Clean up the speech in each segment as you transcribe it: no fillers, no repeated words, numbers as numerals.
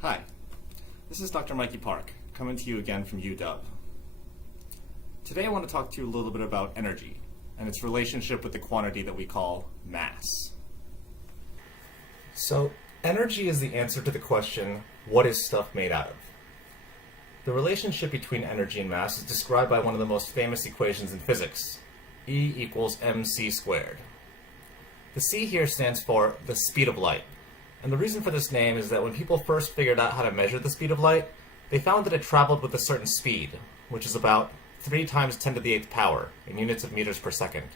Hi, this is Dr. Mikey Park, coming to you again from UW. Today I want to talk to you a little bit about energy and its relationship with the quantity that we call mass. So, energy is the answer to the question, what is stuff made out of? The relationship between energy and mass is described by one of the most famous equations in physics, E equals mc squared. The c here stands for the speed of light. And the reason for this name is that when people first figured out how to measure the speed of light, they found that it traveled with a certain speed, which is about 3 times 10 to the 8th power, in units of meters per second.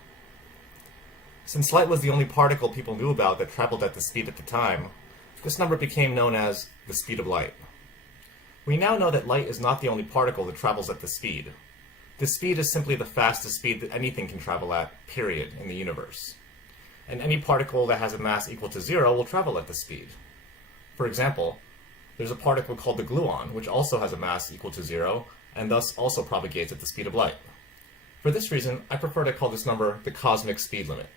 Since light was the only particle people knew about that traveled at the speed at the time, this number became known as the speed of light. We now know that light is not the only particle that travels at this speed. This speed is simply the fastest speed that anything can travel at, period, in the universe. And any particle that has a mass equal to 0 will travel at this speed. For example, there's a particle called the gluon, which also has a mass equal to 0, and thus also propagates at the speed of light. For this reason, I prefer to call this number the cosmic speed limit.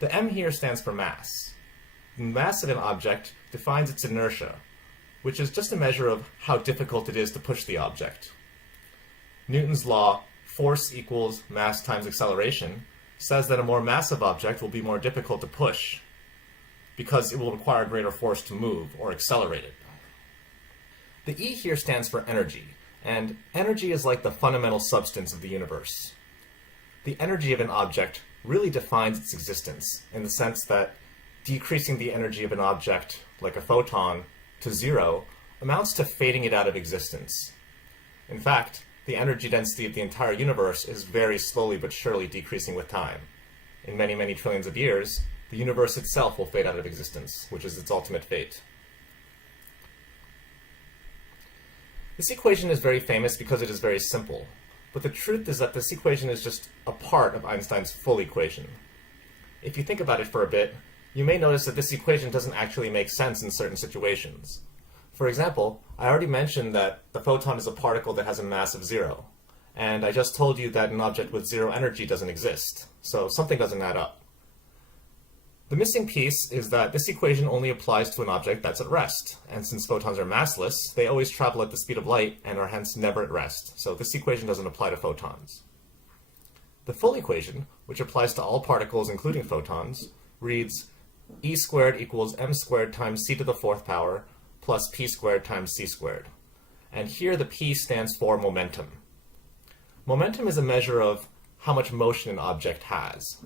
The m here stands for mass. The mass of an object defines its inertia, which is just a measure of how difficult it is to push the object. Newton's law, force equals mass times acceleration, says that a more massive object will be more difficult to push because it will require greater force to move or accelerate it. The E here stands for energy, and energy is like the fundamental substance of the universe. The energy of an object really defines its existence in the sense that decreasing the energy of an object, like a photon, to 0 amounts to fading it out of existence. In fact, the energy density of the entire universe is very slowly but surely decreasing with time. In many, many trillions of years, the universe itself will fade out of existence, which is its ultimate fate. This equation is very famous because it is very simple, but the truth is that this equation is just a part of Einstein's full equation. If you think about it for a bit, you may notice that this equation doesn't actually make sense in certain situations. For example, I already mentioned that the photon is a particle that has a mass of 0, and I just told you that an object with 0 energy doesn't exist, so something doesn't add up. The missing piece is that this equation only applies to an object that's at rest, and since photons are massless, they always travel at the speed of light and are hence never at rest, so this equation doesn't apply to photons. The full equation, which applies to all particles including photons, reads E squared equals m squared times c to the 4th power plus p squared times c squared. And here the p stands for momentum. Momentum is a measure of how much motion an object has.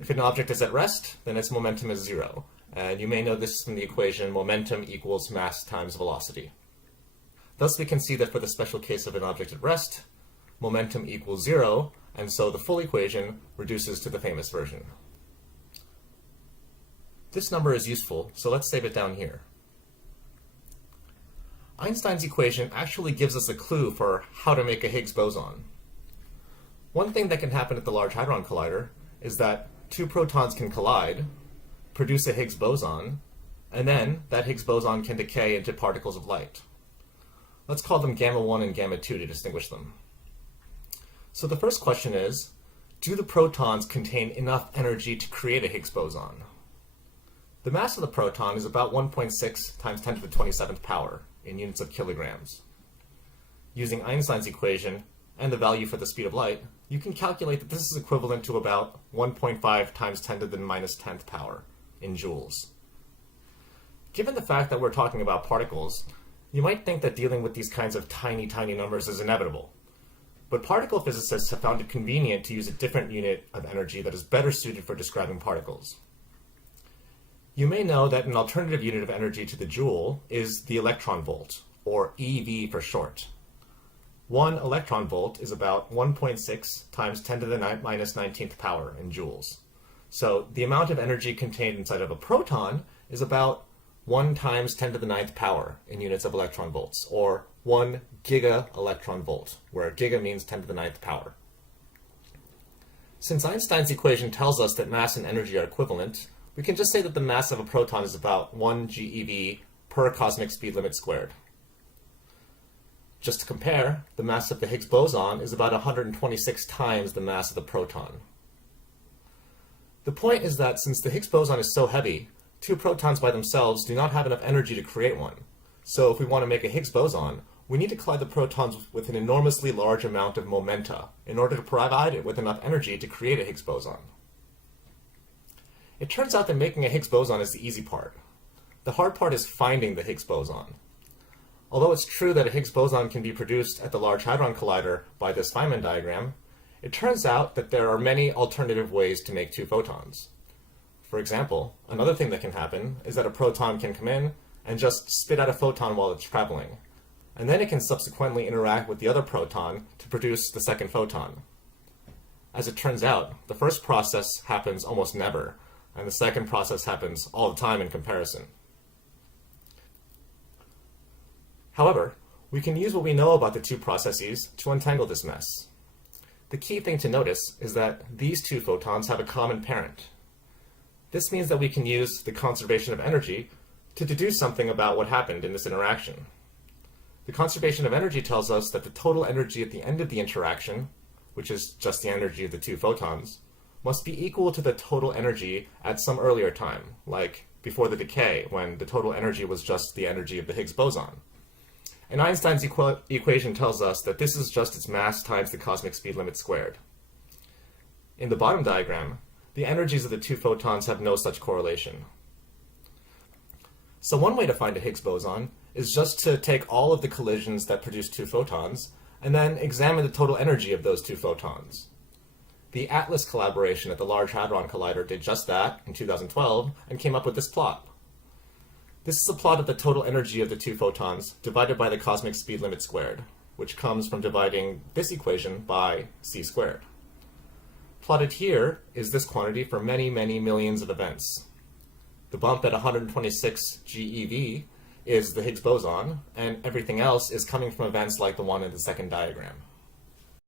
If an object is at rest, then its momentum is 0. And you may know this from the equation momentum equals mass times velocity. Thus we can see that for the special case of an object at rest, momentum equals 0, and so the full equation reduces to the famous version. This number is useful, so let's save it down here. Einstein's equation actually gives us a clue for how to make a Higgs boson. One thing that can happen at the Large Hadron Collider is that 2 protons can collide, produce a Higgs boson, and then that Higgs boson can decay into particles of light. Let's call them gamma 1 and gamma 2 to distinguish them. So the first question is, do the protons contain enough energy to create a Higgs boson? The mass of the proton is about 1.6 times 10 to the 27th power in units of kilograms. Using Einstein's equation and the value for the speed of light, you can calculate that this is equivalent to about 1.5 times 10 to the minus 10th power in joules. Given the fact that we're talking about particles, you might think that dealing with these kinds of tiny, tiny numbers is inevitable. But particle physicists have found it convenient to use a different unit of energy that is better suited for describing particles. You may know that an alternative unit of energy to the joule is the electron volt, or EV for short. 1 electron volt is about 1.6 times 10 to the minus 19th power in joules. So the amount of energy contained inside of a proton is about 1 times 10 to the 9th power in units of electron volts, or 1 giga electron volt, where giga means 10 to the 9th power. Since Einstein's equation tells us that mass and energy are equivalent, we can just say that the mass of a proton is about 1 GeV per cosmic speed limit squared. Just to compare, the mass of the Higgs boson is about 126 times the mass of the proton. The point is that since the Higgs boson is so heavy, Two protons by themselves do not have enough energy to create one. So if we want to make a Higgs boson, we need to collide the protons with an enormously large amount of momenta in order to provide it with enough energy to create a Higgs boson. It turns out that making a Higgs boson is the easy part. The hard part is finding the Higgs boson. Although it's true that a Higgs boson can be produced at the Large Hadron Collider by this Feynman diagram, it turns out that there are many alternative ways to make two photons. For example, another thing that can happen is that a proton can come in and just spit out a photon while it's traveling, and then it can subsequently interact with the other proton to produce the second photon. As it turns out, the first process happens almost never, and the second process happens all the time in comparison. However, we can use what we know about the two processes to untangle this mess. The key thing to notice is that these two photons have a common parent. This means that we can use the conservation of energy to deduce something about what happened in this interaction. The conservation of energy tells us that the total energy at the end of the interaction, which is just the energy of the two photons, must be equal to the total energy at some earlier time, like before the decay, when the total energy was just the energy of the Higgs boson. And Einstein's equation tells us that this is just its mass times the cosmic speed limit squared. In the bottom diagram, the energies of the two photons have no such correlation. So one way to find a Higgs boson is just to take all of the collisions that produce two photons and then examine the total energy of those two photons. The ATLAS collaboration at the Large Hadron Collider did just that in 2012 and came up with this plot. This is a plot of the total energy of the two photons divided by the cosmic speed limit squared, which comes from dividing this equation by c squared. Plotted here is this quantity for many, many millions of events. The bump at 126 GeV is the Higgs boson, and everything else is coming from events like the one in the second diagram.